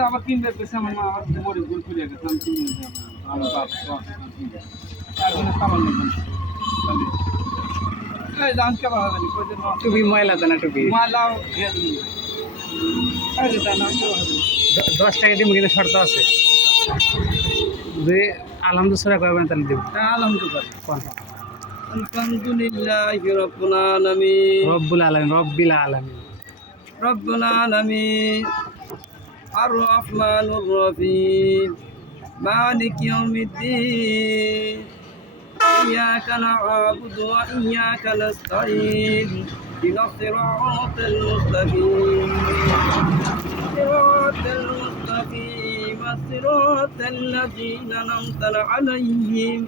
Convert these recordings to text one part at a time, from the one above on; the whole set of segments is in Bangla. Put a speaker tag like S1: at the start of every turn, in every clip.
S1: আবার কিনবে আমার মরে গুল গেছে আমি কিনে। আমার বাপ সামান।
S2: টুপি ময়লা দেনা টুপি দশ টাকা দিব কিন্তু শর্ত আছে যদি আলহামদুলিল্লাহ তাহলে দিব
S1: আলহামদুলিল্লাহ আলহামদুলিল্লাহ রব্বুল আলামিন
S2: রব্বুল আলমিন রব্বিল আলমিন
S1: رب العالمين الرحمن الرحيم مالك يوم الدين إياك نعبد وإياك نستعين إلى الصراط المستقيم صراط المستقيم صراط الذين أنعمت عليهم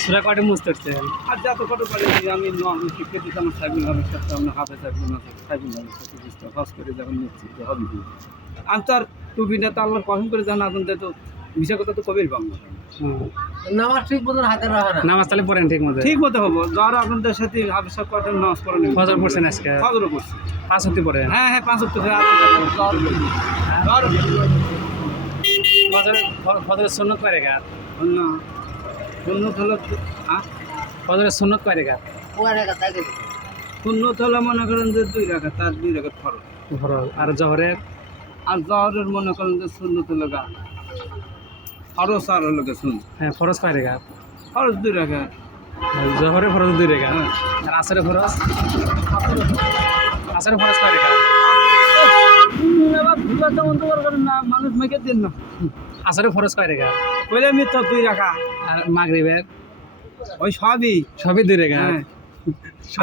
S2: সুরা কয়টা মুছতে হচ্ছে
S1: আর যত কত পারে যে আমি শিক্ষা দিতে আমার সাইবুল হবের সাথে আমরা হাফে সাইবুল আছে সাইবুল হবের সাথে বুঝতে হস করে যখন নিচ্ছি যে হবে। আমি তো আর টুপিটা তো আল্লাহর কসম করে জানা এখন তো বিষয় কথা তো কবের না
S3: নামাজ ঠিক মতন হাতে রাখা
S2: নামাজ তাহলে পড়েন ঠিক মতো
S1: ঠিক মতো হব। ধর আপনাদের সাথে হাফে সাহেব কটা নামাজ পড়া নেই
S2: ফজর পড়ছেন আজকে?
S1: ফজরও করছি
S2: পাঁচ হতে পড়েন?
S1: হ্যাঁ হ্যাঁ পাঁচ হপ্তাহ
S2: ফজর ফজরের সুন্নত কয় রেখা
S1: অন্য শূন্য হলো হ্যাঁ?
S2: ফজরের রেখা
S3: ওখানে তাকে
S1: শূন্য হলে মনে করেন যে দুই রাখা তার দুই রাখা খরচ
S2: ফরজ। আর জহরের?
S1: আর জহরের মনে করেন যে শূন্য তো লগা খরচ আর হলো গে শূন্য
S2: হ্যাঁ ফরজ কয় রেখা
S1: খরচ দুই রাখা
S2: জহরের ফরজ দুই রেখা
S1: হ্যাঁ।
S2: আর আসরের ফরজ? আসরের ফরজ কয় রেখা
S1: মেঘে দিন না?
S2: আসরের খরচ কয় রেখা
S1: কইলে আমি তো দুই রাখা
S2: আর মাগরিবের?
S1: ওই সবই।
S2: সবই দুই রেখা
S1: হ্যাঁ।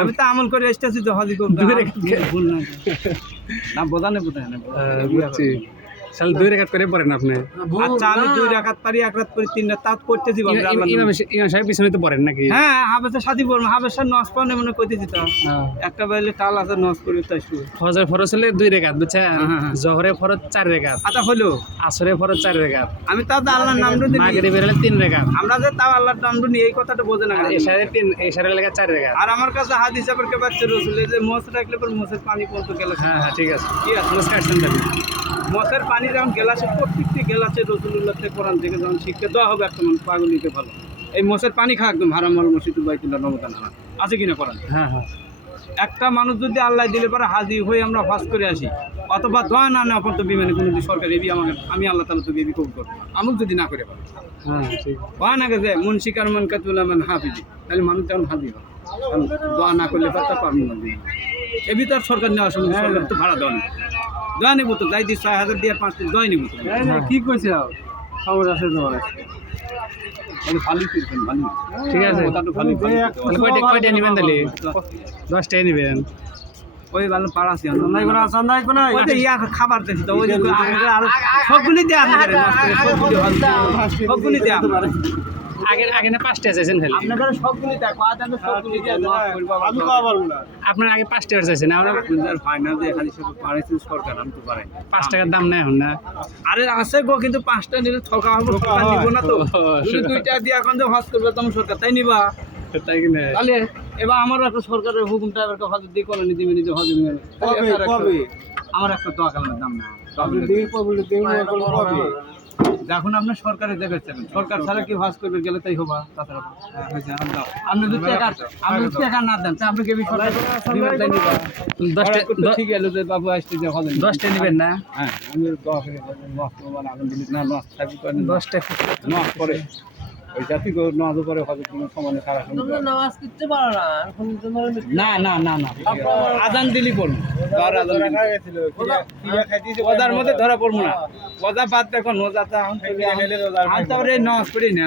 S1: আমি তো আমল করে এসেছি তো হাজি করতে। ভুল না না বোঝানে বোঝায় না
S2: বুঝছি। তাহলে দুই রেখাত করে পড়েন আপনি।
S1: আচ্ছা আমি দুই পারি এক রাত পারি তিন রাত তাত করতেছি
S2: ইমাম- সাহেব পিছনে তো পড়েন নাকি?
S1: হ্যাঁ হাবেসের সাথী বলব হাবেসের নস মনে
S2: হ্যাঁ।
S1: একটা বাইলে টাল আছে নস করে তাই
S2: ফজর ফরজ হলে দুই রেখাত বুঝছেন?
S1: হ্যাঁ, হ্যাঁ।
S2: জহরে ফরজ চার রেখাত।
S1: আচ্ছা হলো
S2: আসরে ফরজ চার রেখাত।
S1: আমি তাও আল্লাহর নামটা দিই।
S2: মাগরিবের হলে তিন রেখাত।
S1: আমরা যে তাও আল্লাহর নামটা নিই এই কথাটা বোঝে না
S2: এশারে তিন এশারে লেখা চার রেখাত।
S1: আর আমার কাছে হাদিস আবার কে বাচ্চা রসুল যে মোষ রাখলে পর মোষের পানি গেলাস
S2: হ্যাঁ হ্যাঁ ঠিক আছে।
S1: কি আছে।
S2: নমস্কার শুনতে
S1: মোষের পানি যখন গেলাসে প্রত্যেকটি গেলাসে রসুল্লাহ থেকে কোরআন থেকে যখন শিক্ষা দেওয়া হবে একটা মানুষ পাগল নিতে ভালো এই মোষের পানি খা একদম হারাম মাল মসজিদ বাইতুল্লাহ রমজান হারাম। আছে কিনা কোরআন?
S2: হ্যাঁ হ্যাঁ।
S1: একটা মানুষ যদি আল্লাহ দিলে পরে হাজির হয়ে আমরা ফাঁস করে আসি। অথবা দোয়া না না পর্যন্ত বিমানে কোনো যদি সরকার এবি আমাকে আমি আল্লাহ তালা তো এবি কবুল করব। আমুক যদি না করে পারে।
S2: হ্যাঁ
S1: দোয়া না গেছে মন শিকার মন কাতুল্লাহ মান হাফিজি। তাহলে মানুষ যেমন হাজির হয় দোয়া না করলে তার না। এবি তো আর সরকার নেওয়ার সঙ্গে সরকার তো ভাড়া দেওয়া নেই দোয়া নেব তো যাই দিই ছয় হাজার দিয়ে পাঁচ দিন দোয়া নেব তো।
S2: কি কইছে
S1: খবর আছে তোমার?
S2: ঠিক আছে। কয়টা কয়টা নেবেন তাহলে? দশটাই নেবেন।
S1: ওই ভালো পাড়া আছে ওই যে ইয়া খাবার দিয়েছি তো ওই যে আরও সবগুলি দেয়া সবগুলি দেয়া।
S2: আগে আগে না পাঁচটা চাইছেন খালি।
S1: সবগুলি সবগুলি আমি তো পারব না।
S2: আপনার আগে পাঁচটা চাইছেন আমরা
S1: ফাইনাল দিয়ে খালি সব পাড়াইছেন সরকার আমি তো পারাই
S2: পাঁচ টাকার দাম নেই এখন না?
S1: আরে আছে গো কিন্তু পাঁচটা নিলে ঠকা হবে নিব না তো। দুইটা দিয়ে এখন যে হজ করবে সরকার তাই নিবা।
S2: তাই কিনা
S1: তাহলে এবার আমারও একটা সরকারের হুকুমটা এবার হজ দিয়ে কোনো নীতি মেনে হজ আমার একটা দোয়া কালামের দাম না যখন আপনার সরকারে দেবে সরকার ছাড়া কি ভাস করবে গেলে তাই হবা তাছাড়া আপনি যদি টাকা আপনি যদি টাকা না দেন তা আপনি কি সরকার দিবেন তাই নিবা
S2: দশটা
S1: দশটা ঠিক এলো যে বাবু আসতে যে হবে
S2: দশটা নেবেন না
S1: হ্যাঁ আমি দশ মানে করে ওই জাতি নজ করে হবে কোনো সমানে সারা সময়
S3: তোমরা নামাজ করতে পারো না এখন তোমার
S1: না না না না। আজান দিলি পড়ব। ধর আজান দিলি। ওজার মধ্যে ধরা পড়ব না। ওজা বাদ দেখো নোজা তা এখন তারপরে নস করি না।